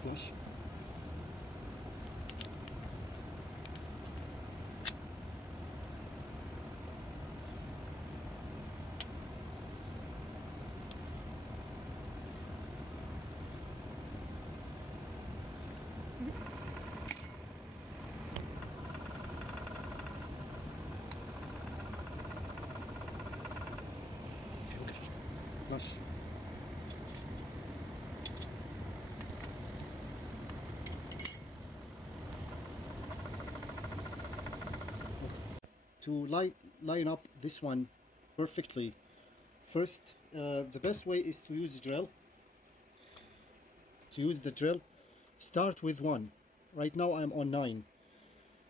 Flush. Flush. To line up this one perfectly, first the best way is to use drill. To use the drill, start with 1. Right now I'm on 9.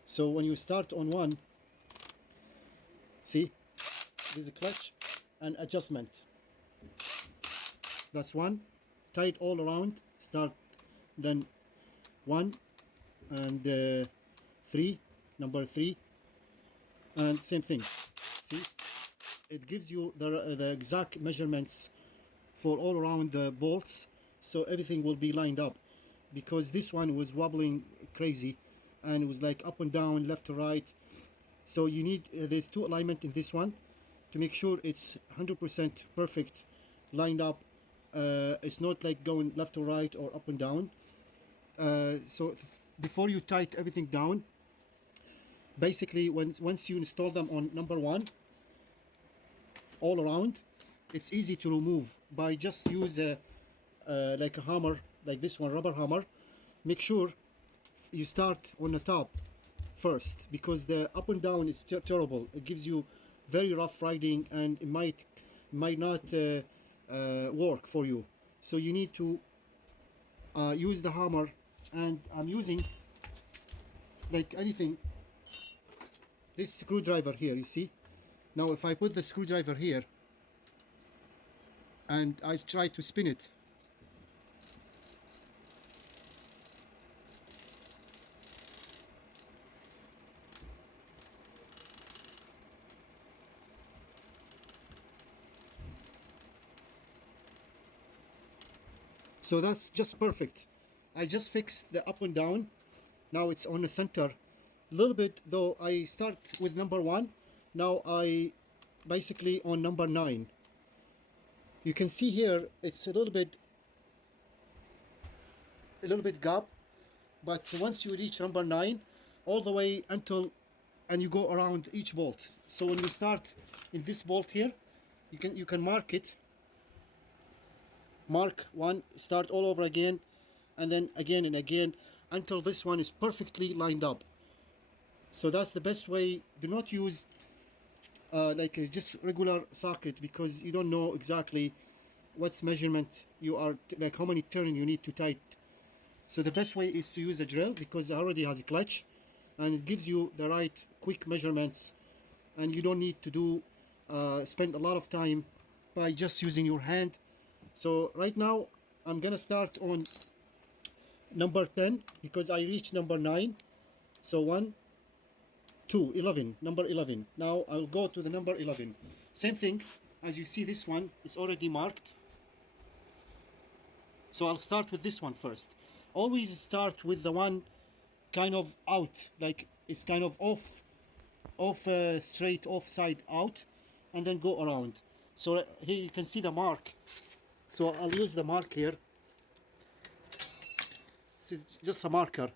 So when you start on 1, see, there's a clutch and adjustment. That's 1. Tight all around. Start then 1 and 3, number 3, and same thing. See, it gives you the exact measurements for all around the bolts, so everything will be lined up, because this one was wobbling crazy and it was like up and down, left to right. So you need there's 2 alignment in this one to make sure it's 100% perfect lined up. It's not like going left to right or up and down. So before you tighten everything down, basically once you install them on number 1 all around, it's easy to remove by just use like a hammer, like this one, rubber hammer. Make sure you start on the top first, because the up and down is terrible. It gives you very rough riding and it might not work for you. So you need to use the hammer, and I'm using, like anything, this screwdriver here, you see. Now if I put the screwdriver here and I try to spin it, so that's just perfect. I just fixed the up and down. Now it's on the center. A little bit though, I start with number 1. Now I basically on number 9. You can see here it's a little bit gap, but once you reach number 9 all the way until, and you go around each bolt. So when you start in this bolt here, you can mark it, mark 1, start all over again, and then again and again until this one is perfectly lined up. So that's the best way. Do not use like just regular socket, because you don't know exactly what's measurement you are, like how many turn you need to tight. So the best way is to use a drill, because it already has a clutch and it gives you the right quick measurements, and you don't need to do spend a lot of time by just using your hand. So right now I'm gonna start on number 10 because I reached number 9. So 1, 2, 11, number 11. Now I'll go to the number 11. Same thing, as you see this one is already marked. So I'll start with this one first. Always start with the one kind of out, like it's kind of off straight off side out, and then go around. So here you can see the mark. So I'll use the mark here. See, just a marker.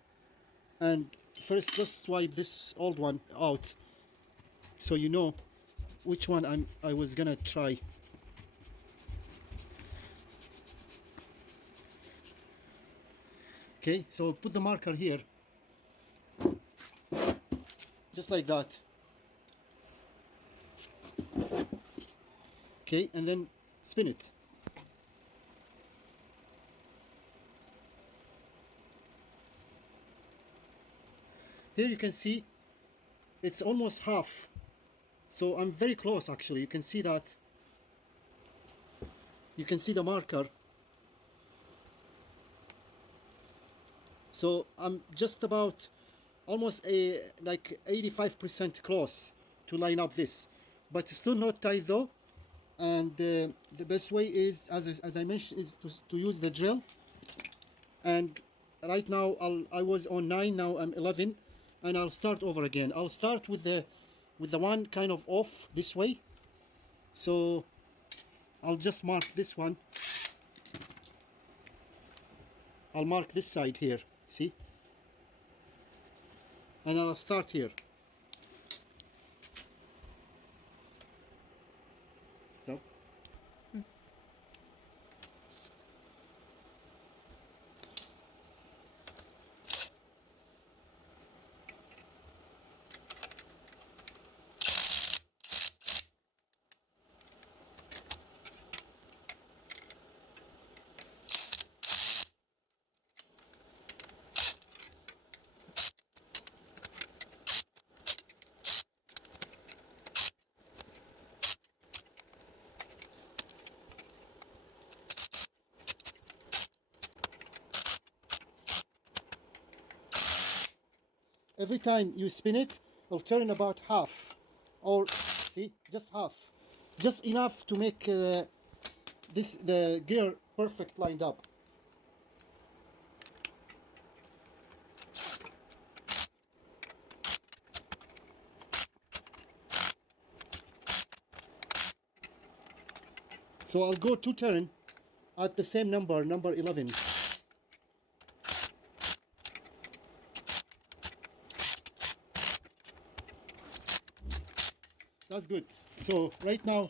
And first just swipe this old one out, so you know which one I was gonna try. Okay, so put the marker here, just like that. Okay, and then spin it. Here you can see it's almost half. So I'm very close actually. You can see that. You can see the marker. So I'm just about almost like 85% close to line up this, but still not tight though. And the best way is, as I mentioned, is to use the drill. And right now I was on 9, now I'm 11, and I'll start over again. I'll start with the one kind of off this way. So I'll just mark this one. I'll mark this side here, see? And I'll start here. Stop. Every time you spin it, it'll turn about half, or see, just half, just enough to make the gear perfect lined up. So I'll go to turn at the same number 11. That's good. So right now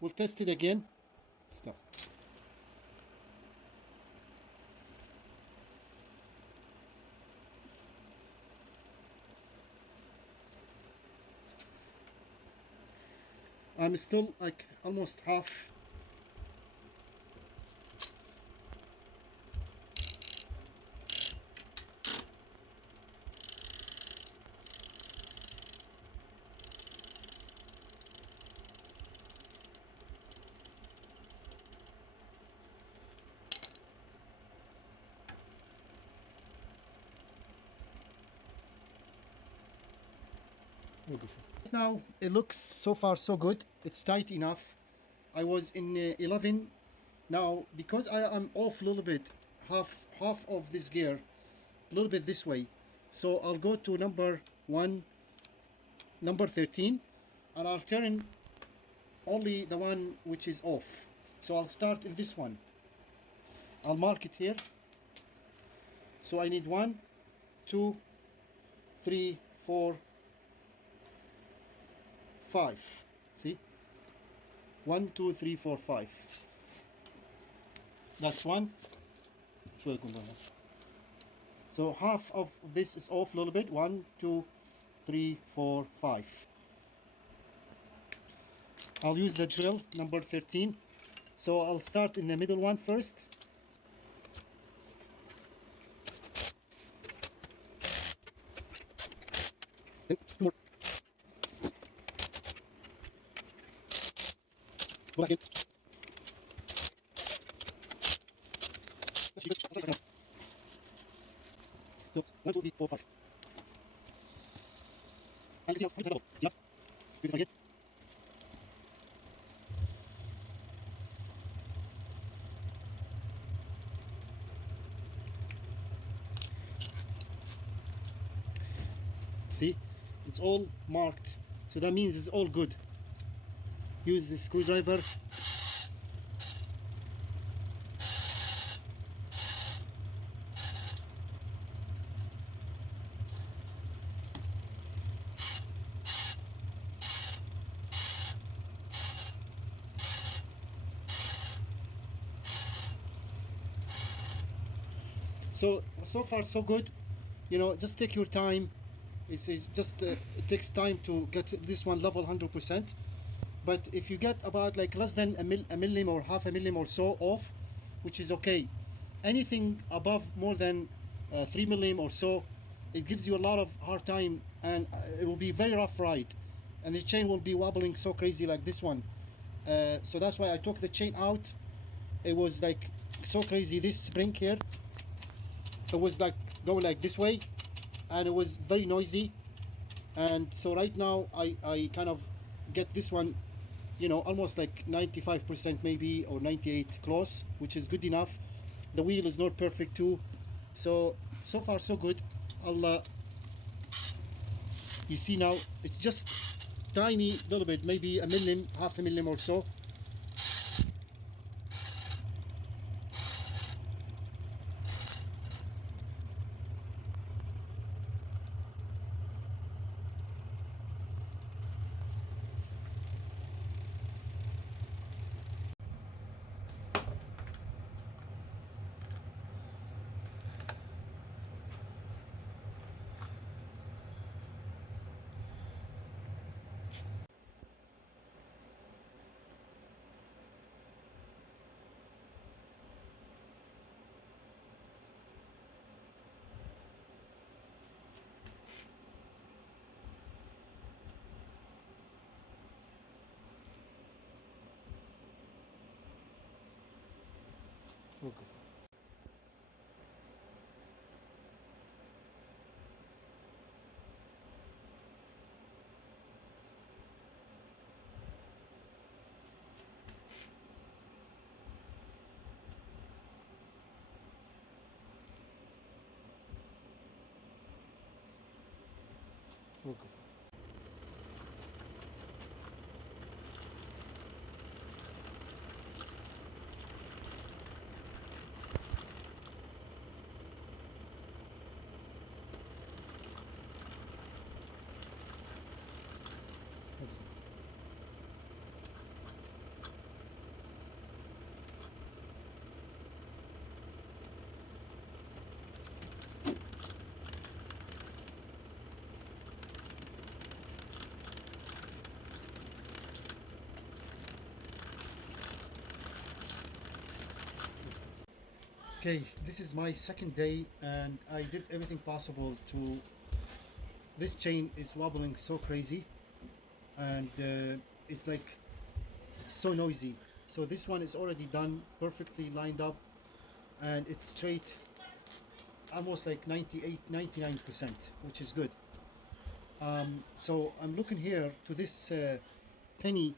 we'll test it again. Stop. I'm still like almost half. Now it looks so far so good. It's tight enough. I was in 11. Now because I am off a little bit, half of this gear, a little bit this way. So I'll go to number 13, and I'll turn only the one which is off. So I'll start in this one. I'll mark it here. So I need 1, 2, 3, 4, 5. See? 1, 2, 3, 4, 5. That's one. So half of this is off a little bit. 1, 2, 3, 4, 5. I'll use the drill number 13. So I'll start in the middle one first. Go back in. So 1, 2, 3, 4, 5. And see how it's level. See up. Use it again. See, it's all marked, so that means it's all good. Use the screwdriver. So far so good. You know, just take your time. It's just it takes time to get this one level 100%. But if you get about like less than a millim or half a millim or so off, which is okay. Anything above more than 3 millim or so, it gives you a lot of hard time, and it will be very rough ride, and the chain will be wobbling so crazy like this one. So that's why I took the chain out. It was like so crazy. This spring here, it was like going like this way, and it was very noisy. And so right now I kind of get this one, you know, almost like 95% maybe, or 98 close, which is good enough. The wheel is not perfect too, so far so good. I'll you see now it's just tiny little bit, maybe a millim, half a millim or so. Okay, this is my second day, and I did everything possible to. This chain is wobbling so crazy, and it's like so noisy. So this one is already done, perfectly lined up, and it's straight, almost like 98, 99%, which is good. So I'm looking here to this pinion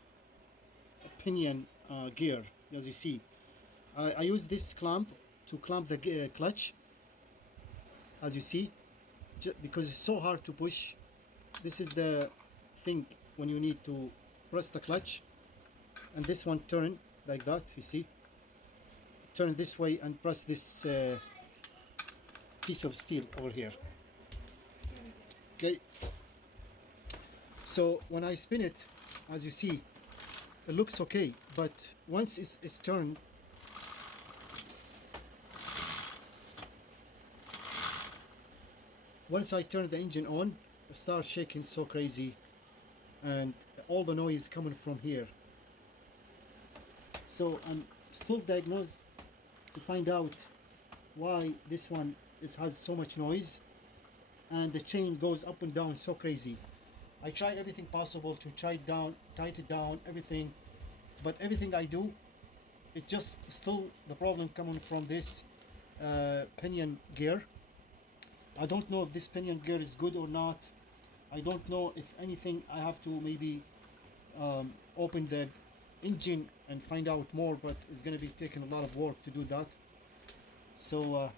gear, as you see. I use this clamp to clamp the clutch, as you see, because it's so hard to push. This is the thing when you need to press the clutch, and this one turn like that, you see. Turn this way and press this piece of steel over here. Okay. So when I spin it, as you see, it looks okay, but once it's turned, once I turn the engine on, it starts shaking so crazy, and all the noise coming from here. So I'm still diagnosed to find out why this one has so much noise, and the chain goes up and down so crazy. I tried everything possible to tighten it down, everything, but everything I do, it's just still the problem coming from this pinion gear. I don't know if this pinion gear is good or not. I don't know if anything. I have to maybe open the engine and find out more, but it's going to be taking a lot of work to do that. So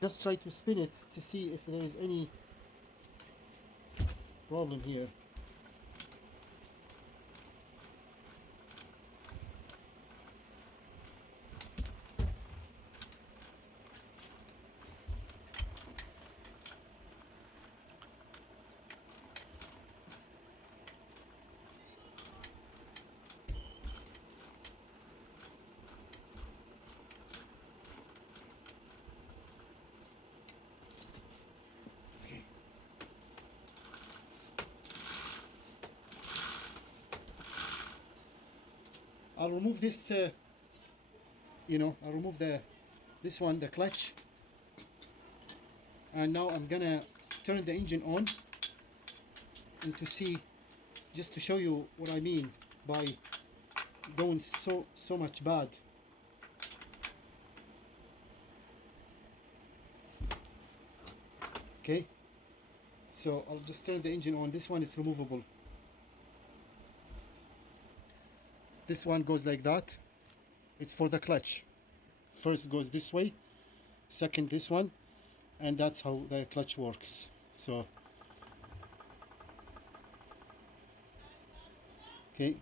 just try to spin it to see if there is any problem here. I'll remove this, I'll remove the this one, the clutch. And now I'm gonna turn the engine on and to see, just to show you what I mean by going so much bad. Okay, so I'll just turn the engine on. This one is removable. This one goes like that. It's for the clutch. First goes this way, second this one, and that's how the clutch works. So okay,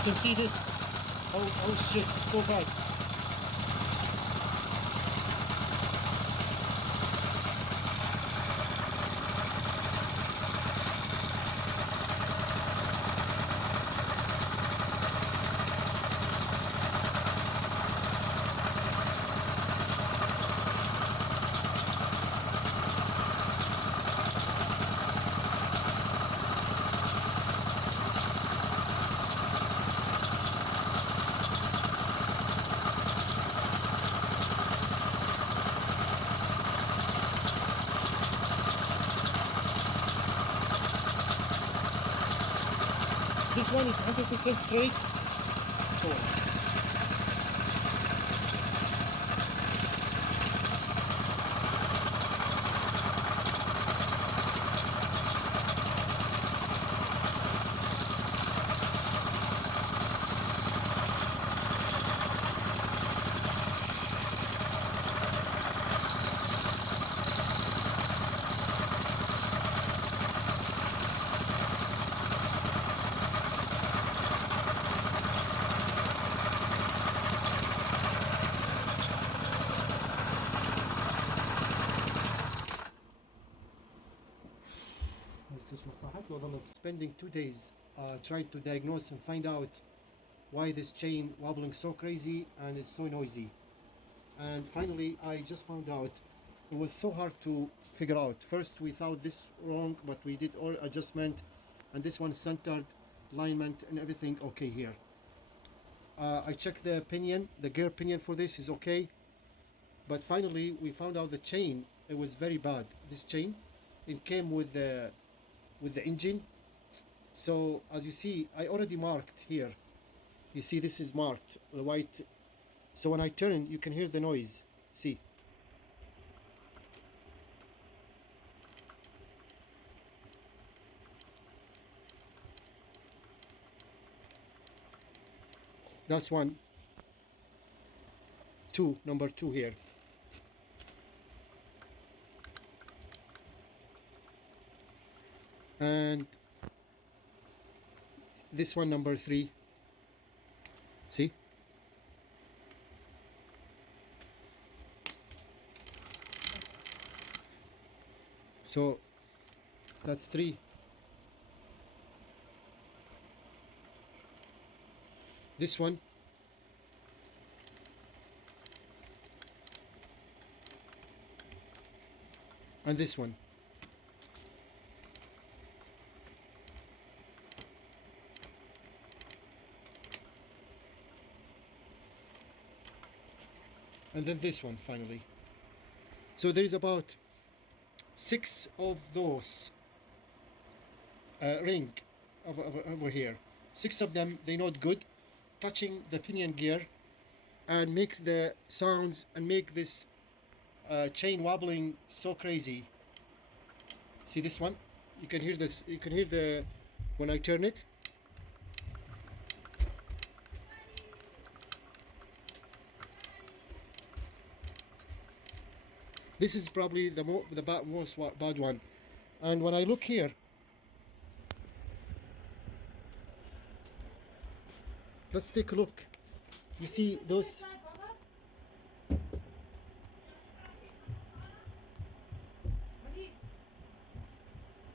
you can see this. Oh shit, it's so bad. This one is 100% straight. Oh. Spending 2 days trying to diagnose and find out why this chain wobbling so crazy and it's so noisy. And finally I just found out. It was so hard to figure out. First we thought this wrong, but we did all adjustment, and this one centered, alignment and everything okay here. I checked the pinion, the gear pinion for this is okay, but finally we found out the chain, it was very bad. This chain, it came with the engine. So as you see, I already marked here. You see this is marked, the white. So when I turn, you can hear the noise. See. That's one. Two, number 2 here. And this one, number 3. See? So that's 3. This one. And this one. And then this one finally. So there is about 6 of those ring over here. 6 of them, they not good, touching the pinion gear and makes the sounds and make this chain wobbling so crazy. See this one? You can hear this. You can hear the when I turn it. This is probably the most bad one. And when I look here, let's take a look. You see those.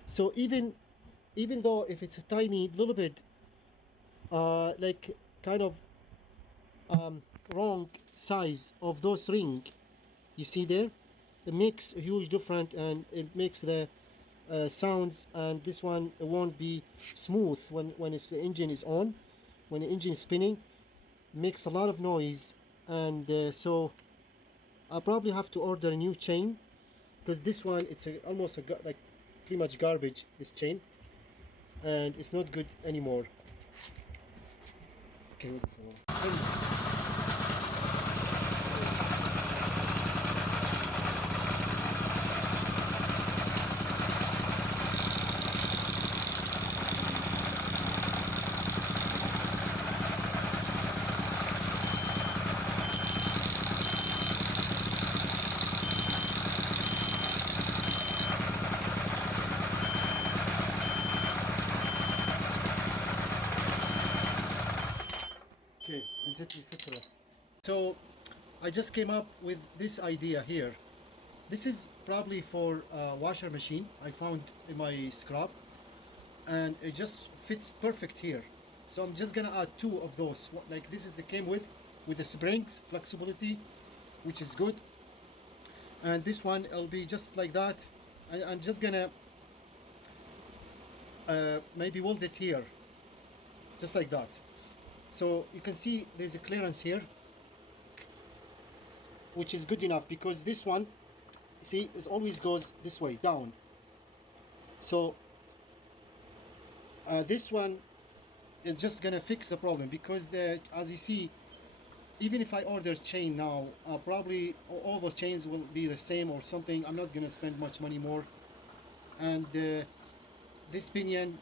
So even though if it's a tiny little bit like kind of wrong size of those ring, you see there, it makes a huge difference, and it makes the sounds, and this one won't be smooth when the engine is on, when the engine is spinning. It makes a lot of noise, and so I'll probably have to order a new chain, because this one, it's almost like pretty much garbage, this chain, and it's not good anymore. Okay, wait for So I just came up with this idea here. This is probably for a washer machine I found in my scrap, and it just fits perfect here. So I'm just gonna add two of those. Like this is the came with the springs flexibility, which is good, and this one will be just like that. I'm just gonna maybe weld it here, just like that. So you can see there's a clearance here, which is good enough, because this one, see, it always goes this way down. So this one is just gonna fix the problem, because as you see, even if I order chain now, probably all the chains will be the same or something. I'm not gonna spend much money more, and this pinion,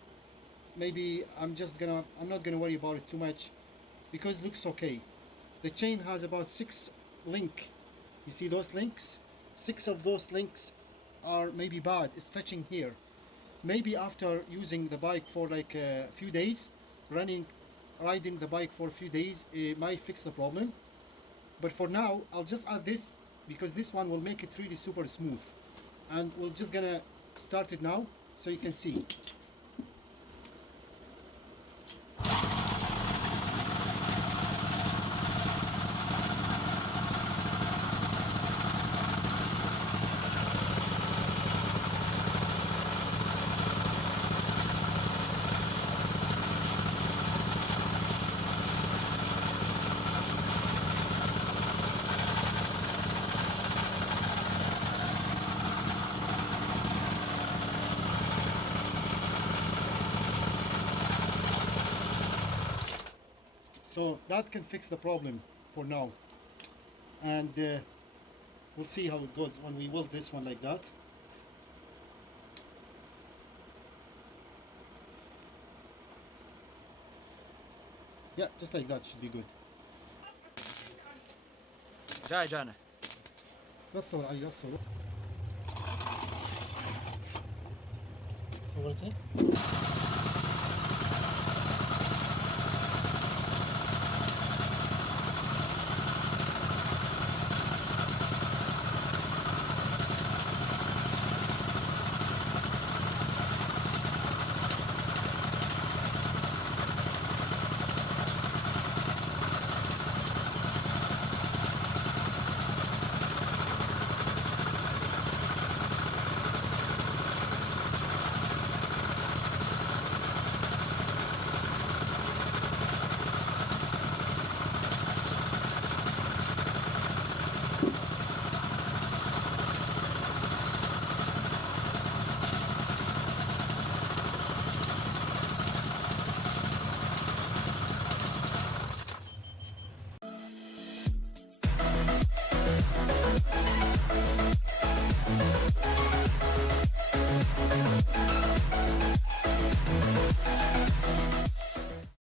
maybe I'm not gonna worry about it too much, because it looks okay. The chain has about 6 links. You see those links? 6 of those links are maybe bad. It's touching here. Maybe after using the bike for like a few days, riding the bike for a few days, it might fix the problem. But for now, I'll just add this, because this one will make it really super smooth. And we're just gonna start it now so you can see. So that can fix the problem for now, and we'll see how it goes when we weld this one like that. Yeah, just like that should be good. جاي جانا. صورتين. صورتين.